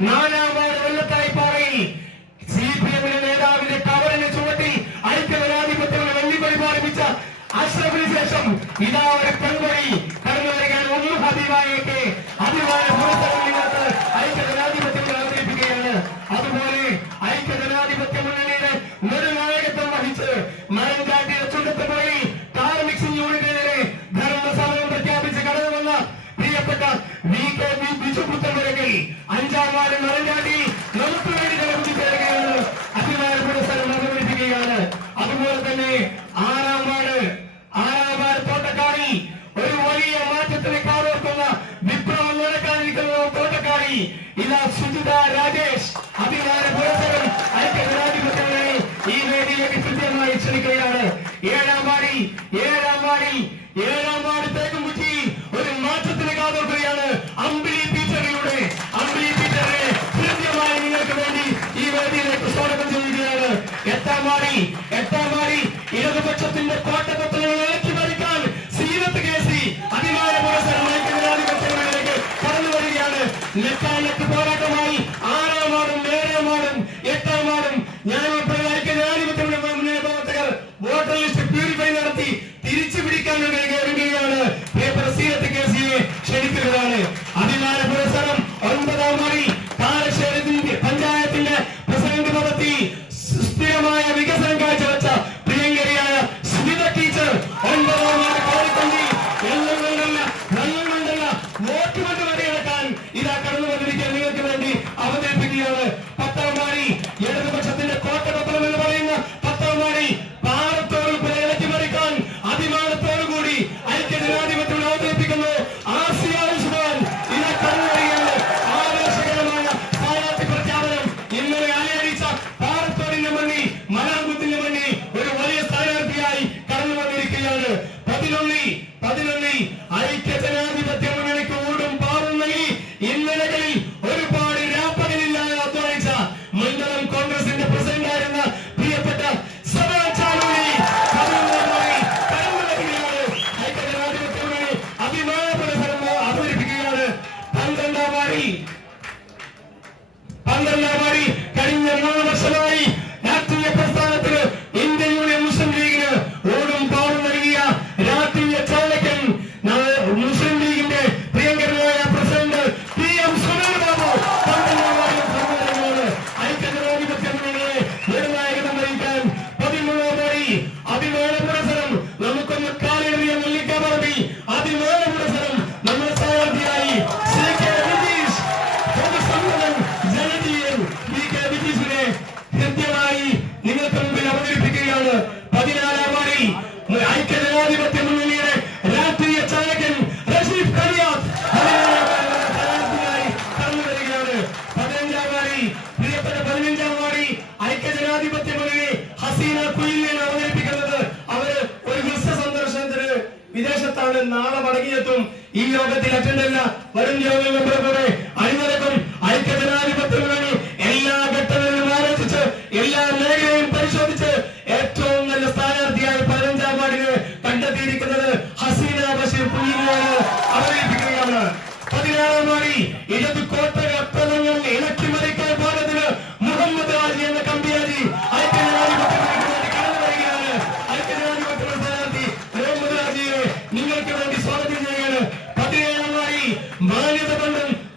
നാലാം ward വെള്ളത്തായിപ്പാറയിൽ C P എമ്മിന്റെ നേതാവിന്റെ കവറിനെ ചുവട്ടി ഐക്യജനാധിപത്യങ്ങൾ വെള്ളിപ്പരിപാലിപ്പിച്ച അഷ്റഫിന് ശേഷം ഇതാ ഒരു പെൺകൊടി കടന്നു വരികയാണ് ഒന്നും ഹബീബായേക്ക് അഭിമാന പുറത്തിറങ്ങിനകത്ത് തോട്ടക്കാടി ഇതാ സുജിത രാജേഷ് അഭിമാന പുരസ്കാരം ഐക്യജനാധിപത്യമായി ഈ വേദിയിലേക്ക് കൃത്യമായി ക്ഷണിക്കുകയാണ്. ഏഴാം വാടി ഏഴാം വാടി ഏഴാം വാടി തേക്കും കുറ്റി ഒരു മാറ്റത്തിന് കാതോക്കുകയാണ് അമ്പിളി ടീച്ചറിലൂടെ അമ്പിളി ടീച്ചറെ കൃത്യമായി നിങ്ങൾക്ക് വേണ്ടി ഈ വേദിയിലേക്ക് സ്വാഗതം ചെയ്യുകയാണ്. എട്ടാം വാടി പോരാട്ടമായി ആറാം വാർഡും ഏഴാം വാർഡും എട്ടാം വാർഡും ഞാൻ ഉൾപ്പെടെ മുന്നേ പ്രവർത്തകർ വോട്ടർ ലിസ്റ്റ് പ്യൂരിഫൈ നടത്തി തിരിച്ചു പിടിക്കാൻ വരികയാണ് പതിനൊന്നി പതിനൊന്നി ഐക്യ ജനാധിപത്യ മുന്നണിക്ക് ഊടും പാറും നൽകി ഇന്നലകളിൽ ഒരുപാട് രാപ്പകലില്ലാതെ അധ്വാനിച്ച മണ്ഡലം കോൺഗ്രസിന്റെ പ്രിയപ്പെട്ട അഭിമാന പുരസ്കാരം അവതരിപ്പിക്കുകയാണ്. പന്ത്രണ്ടാം വാടി കഴിഞ്ഞ മൂന്ന് വർഷമായി കൃത്യമായി നിങ്ങൾക്ക് മുമ്പിൽ അവതരിപ്പിക്കുകയാണ്. പതിനാലാം വാരി ഐക്യജനാധിപത്യ മുന്നണിയുടെ രാഷ്ട്രീയ ചാലകൻ റഷീഫ് സ്ഥാനാർത്ഥിയായി കടന്നു വരികയാണ്. പതിനഞ്ചാം വാരി പ്രിയപ്പെട്ട പതിനഞ്ചാം വാരി ഐക്യജനാധിപത്യ മുന്നണി ഹസീന കുയിലിനെ അവതരിപ്പിക്കുന്നത് അവർ ഒരു ഹ്രസ്വ സന്ദർശനത്തിന് വിദേശത്താണ് നാളെ മടങ്ങിയെത്തും. ഈ യോഗത്തിൽ അറ്റൻഡല്ല വരും യോഗങ്ങളുടെ കൂടെ അണിനിരക്കും ഐക്യജനാധിപത്യ മുന്നണി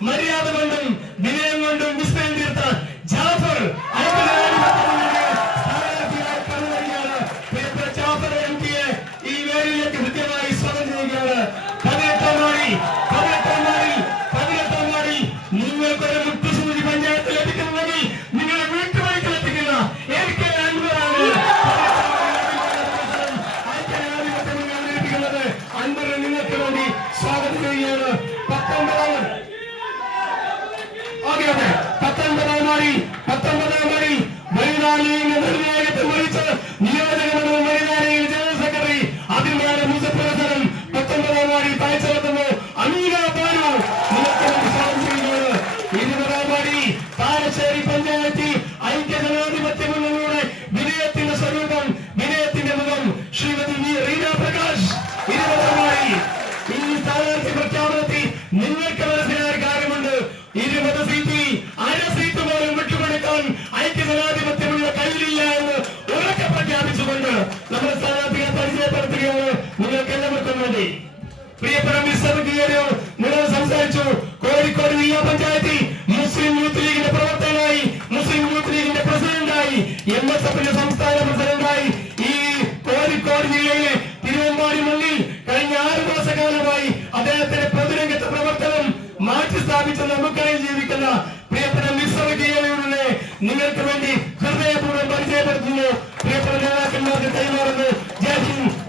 మర్యాద ഓക്കെ പത്തൊൻപതാം മാറി പത്തൊമ്പതാം മാറി വൈനാലിയുടെ നിർണായകത്തിൽ വഹിച്ച് നിയോജകമണ്ഡലം വൈനാലിയിൽ ജനറൽ സെക്രട്ടറി അതിർമാന മുസഫർ ഹസനും പത്തൊമ്പതാം മാറി കാഴ്ചവെക്കുന്നു ഭരണം ഐക്യജനാധിപത്യമുള്ള കയ്യിലില്ല എന്ന് ഉറക്കെ പ്രഖ്യാപിച്ചുകൊണ്ട് നമ്മുടെ സ്ഥാനാർത്ഥിയെ പരിചയപ്പെടുത്തുകയാണ് നിങ്ങൾക്ക് എല്ലാവർക്കും വേണ്ടി. പ്രിയപ്പെട്ട മിസ്റ്റർ കീരോ നിങ്ങൾ സംസാരിച്ചു. കോഴിക്കോട് ജില്ലാ പഞ്ചായത്തിൽ മുസ്ലിം യൂത്ത് ലീഗിന്റെ പ്രവർത്തകനായി മുസ്ലിം യൂത്ത് ലീഗിന്റെ പ്രസിഡന്റായി എം എസ് എഫിന്റെ സംസ്ഥാന പ്രസിഡന്റായി ഈ കോഴിക്കോട് ജില്ലയിലെ തിരുവമ്പാടി മണ്ണിൽ കഴിഞ്ഞ ആറ് മാസക്കാലമായി അദ്ദേഹത്തിന്റെ പൊതുരംഗത്തെ പ്രവർത്തനം മാറ്റി സ്ഥാപിച്ച നമുക്കായി ജീവിക്കുന്ന പ്രിയപ്പെട്ട മിസ്റ്റർ കീരയുടെ നിങ്ങൾക്ക് വേണ്ടി ഹൃദയപൂർവം പരിചയപ്പെടുത്തുന്നു. പ്രിയപ്പെട്ട നേതാക്കന്മാർക്ക് കൈമാറുന്നു. ജയ് ഹിന്ദ്.